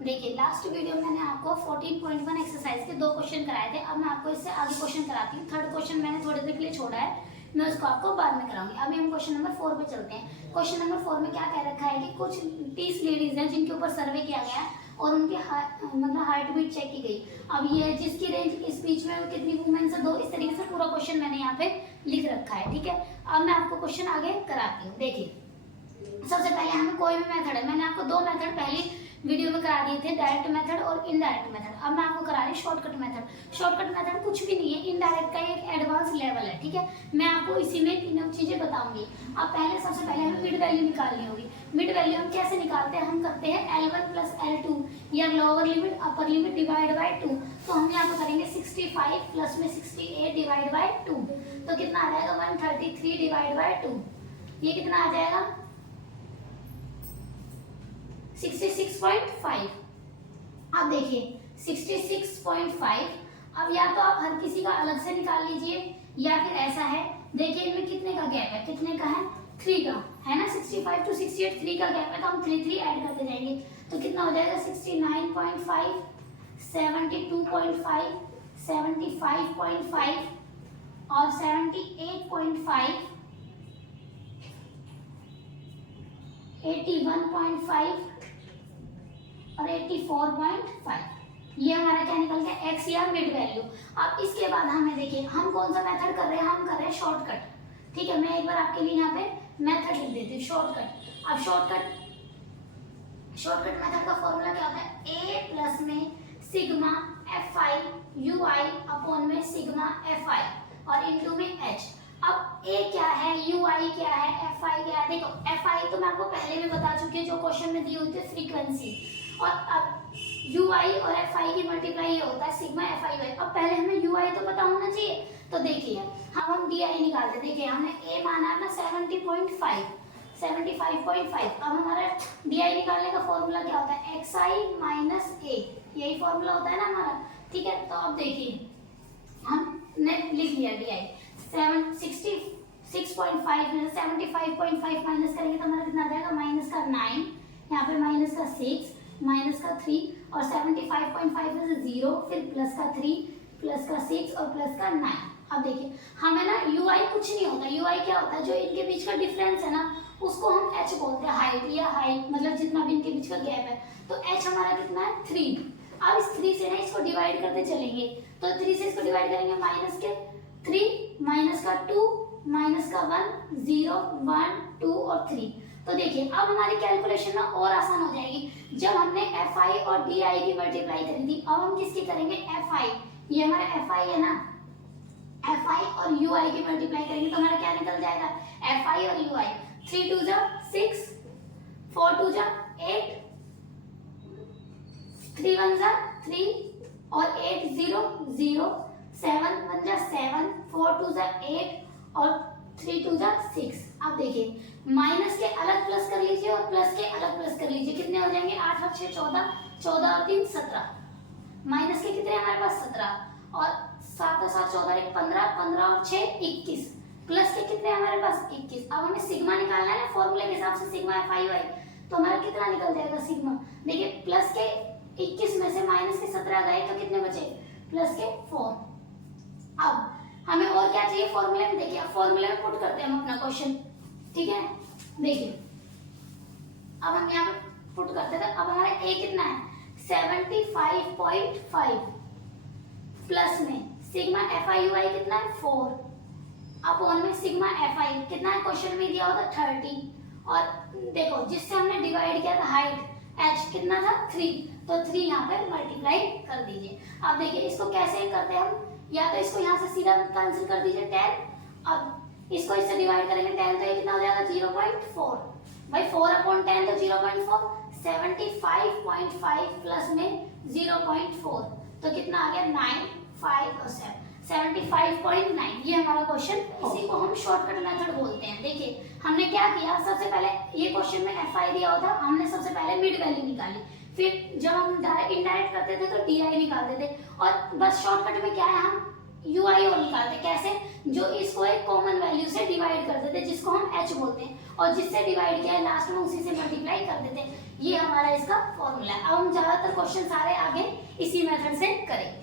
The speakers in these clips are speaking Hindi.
देखिए लास्ट वीडियो में मैंने आपको 14.1 एक्सरसाइज के 2 क्वेश्चन कराए थे। अब मैं आपको इससे आगे क्वेश्चन कराती हूँ। थर्ड क्वेश्चन मैंने थोड़ी देर के लिए छोड़ा है, मैं उसको आपको बाद में कराऊंगी। अभी हम क्वेश्चन नंबर 4 पे चलते हैं। क्वेश्चन नंबर 4 में क्या कह रखा है कि कुछ 30 लेडीज हैं जिनके ऊपर सर्वे किया गया है और उनकी मतलब हार्ट बीट चेक की गई। अब ये जिसकी रेंज इस बीच में कितनी वुमेन से 2, इस तरीके से पूरा क्वेश्चन मैंने यहाँ पे लिख रखा है। ठीक है, अब मैं आपको क्वेश्चन आगे कराती हूँ। देखिए सबसे पहले हमें कोई भी मेथड है, मैंने आपको 2 मेथड पहली वीडियो में करा दिए थे, डायरेक्ट मेथड और इनडायरेक्ट मेथड। अब मैं आपको करा रही हूँ शॉर्टकट मेथड। शॉर्टकट मेथड कुछ भी नहीं है, इनडायरेक्ट का एक एडवांस लेवल है। ठीक है, मैं आपको इसी में तीनों चीजें बताऊंगी। अब पहले सबसे पहले हमें मिड वैल्यू निकालनी होगी। मिड वैल्यू हम कैसे निकालते हैं, हम करते हैं L1 प्लस L2 या lower limit upper limit divide by 2। तो हम यहाँ पे करेंगे 65 प्लस में 68 डिवाइड बाय 2, तो कितना आ जाएगा 133 डिवाइड बाय 2। ये कितना आ जाएगा 66.5। अब देखिए 66.5। अब या तो आप हर किसी का अलग से निकाल लीजिए या फिर ऐसा है, देखिए इनमें कितने का गैप है, कितने का है 3 का है ना। 65 टू 68 3 का गैप है, तो हम 3 ऐड करते जाएंगे तो कितना हो जाएगा 69.5 72.5 75.5 और 78.5 81.5 और 84.5। ये हमारा क्या निकल गया x या मिड वैल्यू। अब इसके बाद हमें देखिए हम कौन सा मेथड कर रहे हैं, हम कर रहे हैं शॉर्टकट। ठीक है, मैं एक बार आपके लिए यहाँ पे मेथड लिख देती हूँ शॉर्टकट। अब शॉर्टकट मेथड का फॉर्मूला क्या होता है, a प्लस में सिग्मा fi ui अपॉन में सिग्मा fi और इनटू में h। अब a क्या है, ui क्या है, fi क्या है। देखो fi तो मैं आपको पहले भी बता चुकी हूँ, जो क्वेश्चन में दी हुई थी फ्रीक्वेंसी। और अब ui और fi की मल्टीप्लाई ये होता है सिग्मा fi ui। अब पहले हमें ui तो पता होना चाहिए, तो देखिए हम di निकालते। देखिए हमने a माना ना 70.5 75.5। अब हमारा di निकालने का फॉर्मूला क्या होता है, xi माइनस a, यही फॉर्मूला होता है ना हमारा। ठीक है, तो अब देखिए हमने लिख लिया di 66.5 में 75.5 माइनस करेंगे तो हमारा कितना आ जाएगा, माइनस का 9, यहाँ पे माइनस का 6, माइनस का 3 और 75.5 में से 0, फिर प्लस का 3, प्लस का 6 और प्लस का 9। अब देखिए हमें ना ui कुछ नहीं होता, ui क्या होता है, जो इनके बीच का डिफरेंस है ना उसको हम h बोलते हैं, हाइट मतलब जितना भी इनके बीच का गैप है। तो h हमारा कितना है 3। अब इस 3 से ना इसको डिवाइड करते चलेंगे, तो 3 से इसको डिवाइड करेंगे माइनस के 3, माइनस का 2, माइनस का 1, 0, 1, 2 और 3। तो देखिए अब हमारी कैलकुलेशन ना और आसान हो जाएगी। जब हमने fi और di की मल्टीप्लाई करी थी, अब हम किसकी करेंगे fi, ये हमारा fi है ना, fi और ui की मल्टीप्लाई करेंगे तो हमारा क्या निकल जाएगा, fi और ui। 3 2 जा 6, 4 2 जा 8, 3 1 जा 3 और 8 0 0, 7 1 जा 7, 4 2 जा 8 और 3 2 जा 6। अब देखिए माइनस के अलग प्लस कर लीजिए और प्लस के अलग प्लस कर लीजिए, कितने हो जाएंगे 8 और 6 14, 14 और 3 17। माइनस के कितने हमारे पास 17 और 7 और 7 14 1 15, 15 और 6 21। प्लस के कितने हमारे पास 21। अब हमें सिग्मा निकालना है ना फॉर्मूले के हिसाब से, सिग्मा fi ui, तो हमारा कितना निकल जाएगा सिग्मा। देखिए प्लस के 21 में से माइनस के 17 गए तो कितने बचे, प्लस के 4। अब हमें और क्या चाहिए फॉर्मूले में, देखिए फॉर्मूले में पुट करते हैं हम अपना क्वेश्चन। ठीक है, देखिए अब हम यहाँ पे पुट करते थे। अब हमारा a कितना है 75.5 प्लस में सिग्मा fi ui कितना है 4 अपॉन में सिग्मा fi कितना है, क्वेश्चन में दिया होता 30। और देखो जिससे हमने डिवाइड किया था हाइट h कितना था 3, तो 3 यहाँ पे मल्टीप्लाई कर दीजिए। अब देखिए इसको कैसे करते हैं हम, या तो इसको यहाँ से सीधा कैंसिल कर दीजिए 10। अब इसको इससे डिवाइड करेंगे 10 तो ये कितना हो जाएगा 0.4 भाई 4 अपॉन 10 तो 0.4, 75.5 प्लस में 0.4 तो कितना आ गया 9, 5 और 7, 75.9। ये हमारा क्वेश्चन, इसी को हम शॉर्टकट मेथड बोलते हैं। देखिए हमने क्या किया, सबसे पहले ये क्वेश्चन में fi दिया होता, हमने सबसे पहले मिड वैल्यू निकाली, फिर जब हम इनडायरेक्ट करते थे तो di निकालते थे, और बस शॉर्टकट में क्या है हम ui और निकालते, कैसे, जो इसको एक कॉमन वैल्यू से डिवाइड कर देते जिसको हम h बोलते हैं, और जिससे डिवाइड किया है लास्ट में उसी से मल्टीप्लाई कर देते। ये हमारा इसका फॉर्मूला है। अब हम ज्यादातर क्वेश्चन सारे आगे इसी मेथड से करेंगे।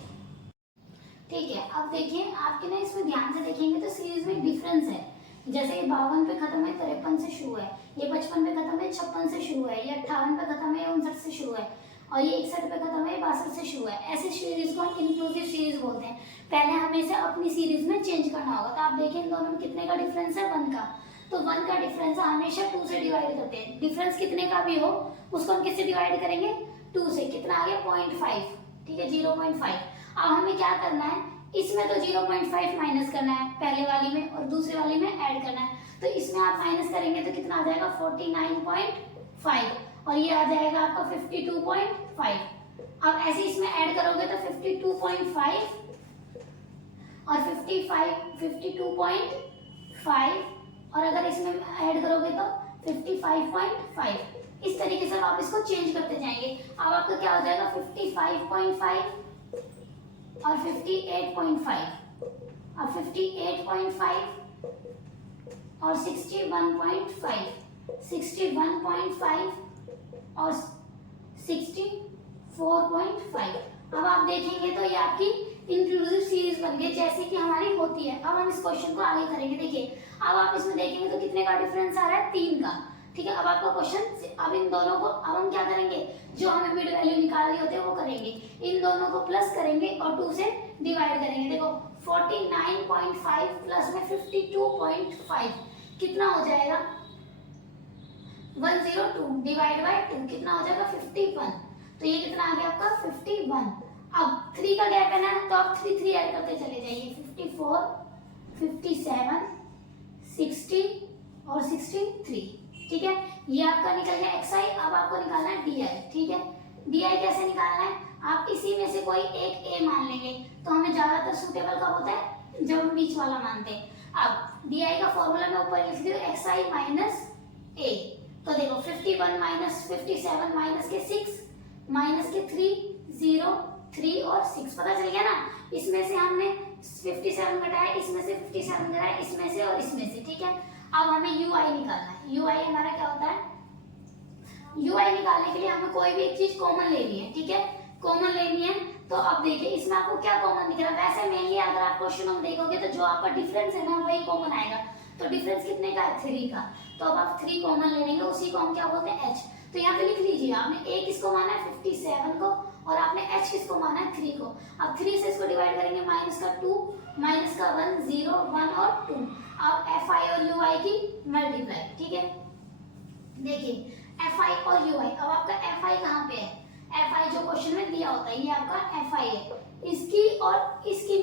ठीक है, अब देखिए आपके ना इसमें ध्यान से देखेंगे तो सीरीज में डिफरेंस है। जैसे ये 52 पे खत्म है, 53 से शुरू है, ये 55 पे खत्म है, 56 से शुरू है, ये 58 पे खत्म है, 59 से शुरू है, और ये 61 पे खत्म है, 62 से शुरू है। ऐसी सीरीज को हम इंक्लूसिव सीरीज बोलते हैं। पहले हमें इसे अपनी सीरीज में चेंज करना होगा। तो आप देखिए इन दोनों में कितने का डिफरेंस है, 1 का। तो 1 का डिफरेंस हमेशा 2 से डिवाइड करते हैं। डिफरेंस कितने का भी हो उसको हम किससे डिवाइड करेंगे, 2 से। कितना आ गया, 0.5। ठीक है, 0.5। अब हमें क्या करना है, इसमें तो 0.5 माइनस करना है पहले वाली में, और दूसरे वाली में ऐड करना है। तो इसमें आप माइनस करेंगे तो कितना आ जाएगा, 49.5, और ये आ जाएगा आपका 52.5। अब ऐसे इसमें ऐड करोगे तो 52.5 और 52.5, और अगर इसमें ऐड करोगे तो 55.5। इस तरीके से आप इसको चेंज करते जाएंगे। अब आपका क्या हो जाएगा, 55.5 और 58.5, अब 58.5 और 61.5, 61.5 और 64.5। अब आप देखेंगे तो ये आपकी इंक्लूसिव सीरीज बन गई जैसे कि हमारी होती है। अब हम इस क्वेश्चन को आगे करेंगे। देखिए अब आप इसमें देखेंगे तो कितने का डिफरेंस आ रहा है, 3 का। ठीक है, अब आपका क्वेश्चन, अब इन दोनों को, अब हम क्या करेंगे, जो हमें मिड वैल्यू निकालनी होती है वो करेंगे। इन दोनों को प्लस करेंगे और 2 से डिवाइड करेंगे। देखो 49.5 प्लस में 52.5 कितना हो जाएगा, 102 डिवाइड बाय 2 कितना हो जाएगा, 51। तो ये कितना आ गया आपका, 51। अब 3 का गैप है ना, तो आप 3 ऐड करते चले जाइए। 54, 57, 60 और 63। ठीक है, ये आपका निकल गया xi। अब आपको निकालना है di। ठीक है, di कैसे निकालना है, आप इसी में से कोई एक a मान लेंगे। तो हमें ज्यादातर सूटेबल कब होता है, जब हम बीच वाला मानते हैं। अब di का फॉर्मूला मैं ऊपर लिख दी हूँ, xi माइनस a। तो देखो 51 माइनस 57 माइनस के 6 माइनस के 3, 0, 3 और 6 पता चल गया ना। इसमें से हमने 57 घटाया, इसमें से 57 घटाया, इसमें से और इसमें से। ठीक है, अब हमें ui निकालना है। ui हमारा क्या होता है, ui निकालने के लिए हमें कोई भी एक चीज कॉमन लेनी है। ठीक है, कॉमन लेनी है। तो अब देखिए इसमें आपको क्या कॉमन दिख रहा है, वैसे मेनली अगर आप क्वेश्चन में देखोगे तो जो आपका डिफरेंस है ना वही कॉमन आएगा। तो डिफरेंस कितने का है, 3 का। तो अब आप 3 कॉमन ले लेंगे, उसी को हम क्या बोलते हैं, h। तो यहाँ पे लिख लीजिए, आपने a किसको माना है, 57 को, और आपने h किसको माना है, 3 को। अब 3 से इसको डिवाइड करेंगे, माइनस का 2, माइनस का 1, 0, 1 और 2। अब fi और ui की मल्टीप्लाई। ठीक है, देखिए fi और ui। अब आपका fi कहाँ पे है, fi जो क्वेश्चन में दिया होता है ये आपका fi है, इसकी और इसकी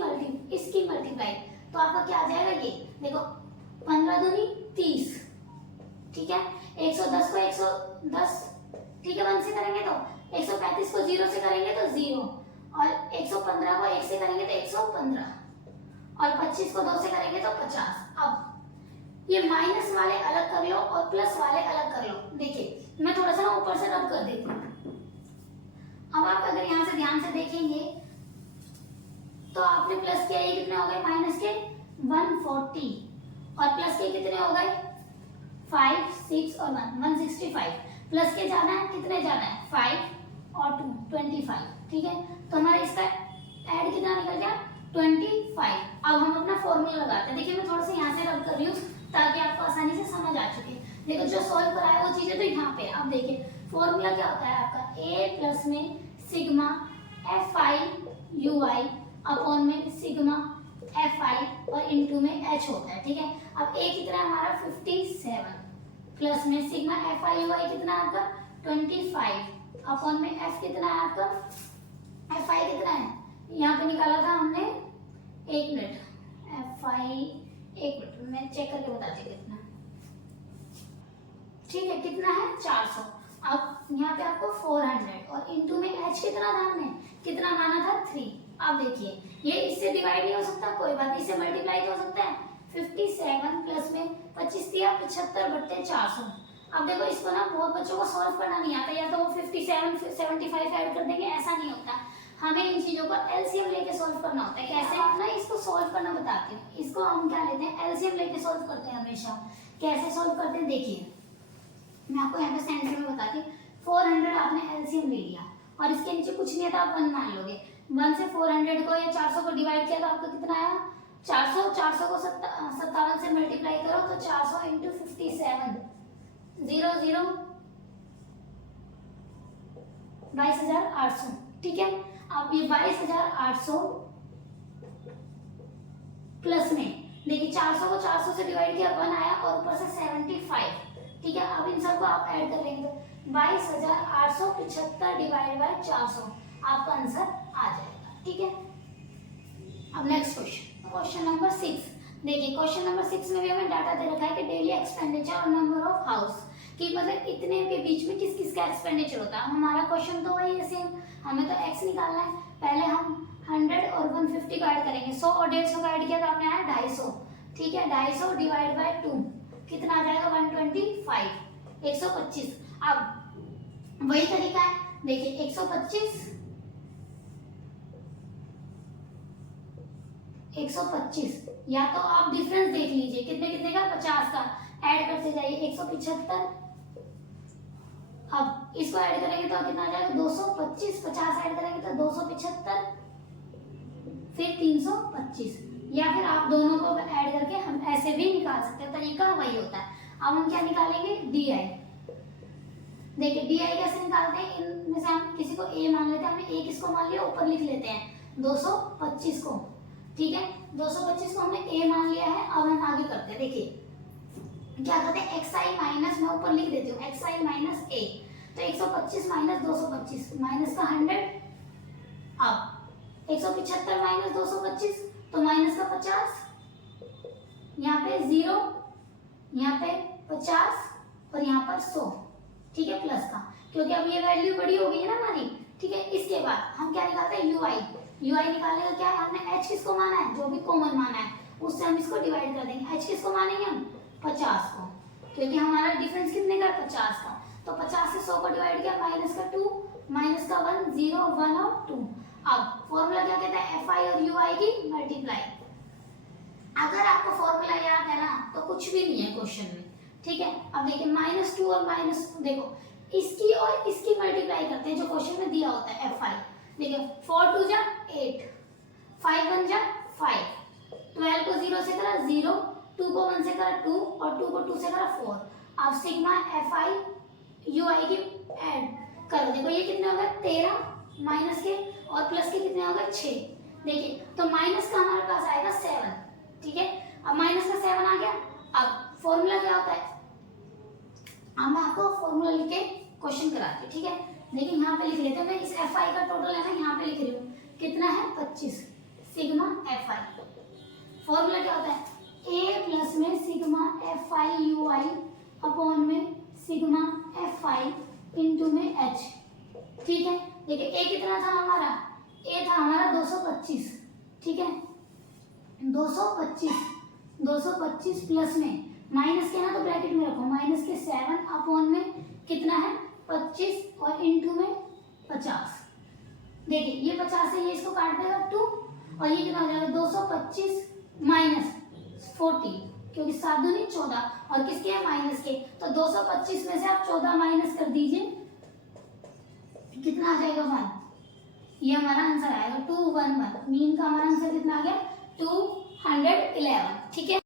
मल्टीप्लाई। तो आपका क्या आ जाएगा, ये देखो 15 दूनी 30। ठीक है, 110 को 110, ठीक है, 1 से करेंगे तो 135 को 0 से करेंगे तो 0, और 115 को 1 से करेंगे तो 115, और 25 को 2 से करेंगे तो 50। अब ये माइनस वाले अलग कर लो और प्लस वाले अलग कर लो। देखिए मैं थोड़ा सा ना ऊपर से रब कर देती हूँ। अब आप अगर यहाँ से ध्यान से देखेंगे तो आपने प्लस किया, ये कितने हो गए, माइनस के 140, और प्लस के कितने हो गए, 5, 6 और 1, 165। प्लस के जाना है, कितने जाना है, 5 और 2, 25। ठीक है, तो हमारा इसका ऐड कितना निकल गया, 25। अब हम अपना फॉर्मूला लगाते हैं। देखिए मैं थोड़ा सा यहाँ से रब कर रही हूँ ताकि आपको आसानी से समझ आ चुके। देखो जो सॉल्व कराया वो चीजें तो यहाँ पे। अब देखिए फॉर्मूला क्या होता है आपका, a प्लस में सिग्मा fi ui अपॉन में सिग्मा fi और इनटू में h होता है। ठीक है, अब a कितना है हमारा 57 प्लस में सिग्मा fi ui कितना है आपका 25 अपॉन में f कितना है आपका fi कितना है, यहाँ पे निकाला था हमने, एक मिनट fi, एक मिनट मैं चेक करके बताती हूँ कितना। ठीक है, कितना है 400। अब यहाँ पे आपको 400 और इनटू में h कितना था हमने, कितना माना था 3। अब देखिए ये इससे डिवाइड नहीं हो सकता, कोई बात नहीं, इससे मल्टीप्लाई तो हो सकता है। 57 प्लस में 25 दिया 75 बट्टे 400। अब देखो इसको ना बहुत बच्चों को सॉल्व करना नहीं आता, या तो वो 57 75 ऐड कर देंगे, ऐसा नहीं होता। हमें इन चीजों को एलसीएम लेके सॉल्व करना होता है। कैसे, आप ना इसको सॉल्व करना बताती हूँ। इसको हम क्या लेते हैं, एलसीएम लेके सॉल्व करते हैं हमेशा। कैसे सॉल्व करते हैं देखिए, मैं आपको यहाँ पे सेंटर में बताती हूँ। 400 आपने एलसीएम ले लिया और इसके नीचे कुछ नहीं है तो आप 1 मान लोगे। 1 से 400 को या 400 को डिवाइड किया तो आपको कितना आया 400। 400 को 57 से मल्टीप्लाई करो तो 400 इंटू 57 0 0 22,800। ठीक है, अब ये 22,800 प्लस में देखिए 400 को 400 से डिवाइड किया 1 आया और ऊपर से 75। ठीक है, अब इन सबको आप ऐड कर लेंगे 22,875 डिवाइड बाय 400 आपका आंसर आ जाएगा। ठीक है, अब नेक्स्ट क्वेश्चन नंबर 6 देखिए। क्वेश्चन नंबर 6 में भी हमें डाटा दे रखा है कि डेली एक्सपेंडिचर और नंबर ऑफ हाउस कि मतलब इतने के बीच में किस किस का एक्सपेंडिचर होता है। हमारा क्वेश्चन तो वही है सेम, हमें तो एक्स निकालना है। पहले हम 100 और 150 को ऐड करेंगे। 100 और 150 को ऐड किया तो आपने आया 250। ठीक है, 250 डिवाइड बाय 2 कितना आ जाएगा 125 125। अब वही तरीका है देखिए 125 या तो आप डिफरेंस देख लीजिए कितने कितने का 50 का ऐड करते जाइए 175। अब इसको ऐड करेंगे तो कितना आ जाएगा 225। 50 ऐड करेंगे तो 275 फिर 325 या फिर आप दोनों को ऐड करके हम ऐसे भी निकाल सकते हैं, तरीका वही होता है। अब हम क्या निकालेंगे DI। देखिए DI कैसे निकालते हैं, इनमें से हम किसी को A मान लेते हैं, हमने A किसको मान लिया ऊपर लिख लेते हैं 225 को। ठीक है, 225 को हमने A मान लिया है। अब हम आगे करते हैं देखिए क्या करते हैं xi माइनस, मैं ऊपर लिख देती हूँ xi माइनस A तो 125 माइनस 225 माइनस का 100। अब 175 माइनस 225 तो माइनस का 50, यहाँ पे 0, यहाँ पे 50 और यहाँ पर 100। ठीक है, प्लस का, क्योंकि अब ये वैल्यू बड़ी हो गई है ना हमारी। ठीक है, इसके बाद हम क्या निकालते हैं UI निकालने का क्या है, हमने h किसको माना है जो भी कॉमन माना है उससे हम इसको डिवाइड कर देंगे। h किसको मानेंगे हम 50 को, क्योंकि हमारा डिफरेंस कितने का 50 का। तो 50 से 100 को डिवाइड किया माइनस का 2 माइनस का 1 0 1 और 2। अब फॉर्मूला क्या कहता है FI और UI की मल्टीप्लाई। अगर आपको फॉर्मूला याद है ना तो कुछ भी नहीं है क्वेश्चन में। ठीक है, अब देखिए -2 और माइनस, देखो इसकी और इसकी मल्टीप्लाई करते हैं जो क्वेश्चन में दिया होता है FI। देखिए 4 2 जा 8, 5 1 जा 5, 12 को 0 से करा 0, 2 को 1 से करा 2 और 2 को 2 से करा 4। अब सिग्मा FI UI की ऐड करो। देखो ये कितने हो गए 13 माइनस के और प्लस के कितने हो गए 6। देखिए तो माइनस का हमारे पास आएगा 7। ठीक है, अब माइनस का 7 आ गया। अब फॉर्मूला क्या होता है, अब मैं आपको फॉर्मूला लिख के क्वेश्चन कराती हूँ। ठीक है, देखिए यहाँ पे लिख लेते हैं, मैं इस FI का टोटल है ना यहाँ पे लिख रही हूँ कितना है 25 सिग्मा FI। फॉर्मूला क्या होता है A प्लस में सिग्मा FI UI अपॉन में सिग्मा FI इंटू में H। ठीक है, देखिए A कितना था हमारा, A था हमारा 225। ठीक है, 225 प्लस में माइनस के ना तो ब्रैकेट में रखो माइनस के 7 अपॉन में कितना है 25 और इंटू में 50। देखिए ये 50 से ये इसको काट देगा 2 और ये कितना हो जाएगा 225 माइनस 40 क्योंकि 7 दूनी 14 और किसके है माइनस के। तो 225 में से आप 14 माइनस कर दीजिए कितना आ जाएगा 1। ये हमारा आंसर आएगा 211। मीन का हमारा आंसर कितना आ गया 211। ठीक है।